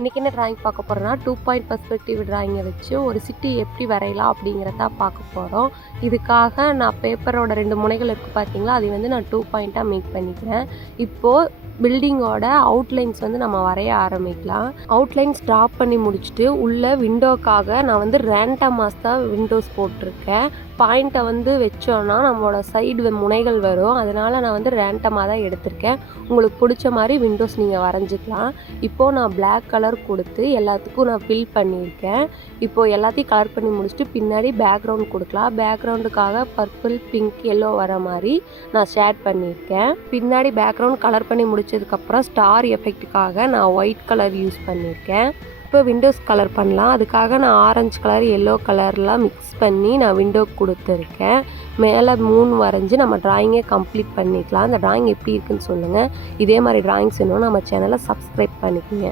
இன்றைக்கி என்ன ட்ராயிங் பார்க்க போகிறோன்னா 2 பாயிண்ட் பெர்ஸ்பெக்டிவ் ட்ராயிங்கை வச்சு ஒரு சிட்டி எப்படி வரையலாம் அப்படிங்கிறத பார்க்க போகிறோம். இதுக்காக நான் பேப்பரோட 2 முனைகள் இருக்குது பார்த்தீங்களா, அதை வந்து நான் 2 பாயிண்ட்டாக மேக் பண்ணிக்கிறேன். இப்போது பில்டிங்கோட அவுட்லைன்ஸ் வந்து நம்ம வரைய ஆரம்பிக்கலாம். அவுட்லைன்ஸ் ட்ராப் பண்ணி முடிச்சுட்டு உள்ள விண்டோக்காக நான் வந்து ரேண்டமாஸ் தான் விண்டோஸ் போட்டிருக்கேன். பாயிண்ட்டை வந்து வச்சோன்னா நம்மளோட சைடு முனைகள் வரும், அதனால் நான் வந்து ரேண்டமாக தான் எடுத்திருக்கேன். உங்களுக்கு பிடிச்ச மாதிரி விண்டோஸ் நீங்கள் வரைஞ்சிக்கலாம். இப்போது நான் பிளாக் கலர் கொடுத்து எல்லாத்துக்கும் நான் ஃபில் பண்ணியிருக்கேன். இப்போது எல்லாத்தையும் கலர் பண்ணி முடிச்சுட்டு பின்னாடி பேக்ரவுண்ட் கொடுக்கலாம். பேக்ரவுண்டுக்காக பர்பிள், பிங்க், எல்லோ வர மாதிரி நான் ஷேட் பண்ணியிருக்கேன். பின்னாடி பேக்ரவுண்ட் கலர் பண்ணி முடிச்சதுக்கப்புறம் ஸ்டார் எஃபெக்ட்டுக்காக நான் ஒயிட் கலர் யூஸ் பண்ணியிருக்கேன். இப்போ விண்டோஸ் கலர் பண்ணலாம். அதுக்காக நான் ஆரஞ்சு கலர், எல்லோ கலர்லாம் மிக்ஸ் பண்ணி நான் விண்டோக்கு கொடுத்துருக்கேன். மேலே 3 வரைஞ்சி நம்ம ட்ராயிங்கை கம்ப்ளீட் பண்ணிக்கலாம். அந்த ட்ராயிங் எப்படி இருக்குன்னு சொல்லுங்கள். இதே மாதிரி ட்ராயிங்ஸ் வேணும் நம்ம சேனலை சப்ஸ்கிரைப் பண்ணிக்கோங்க.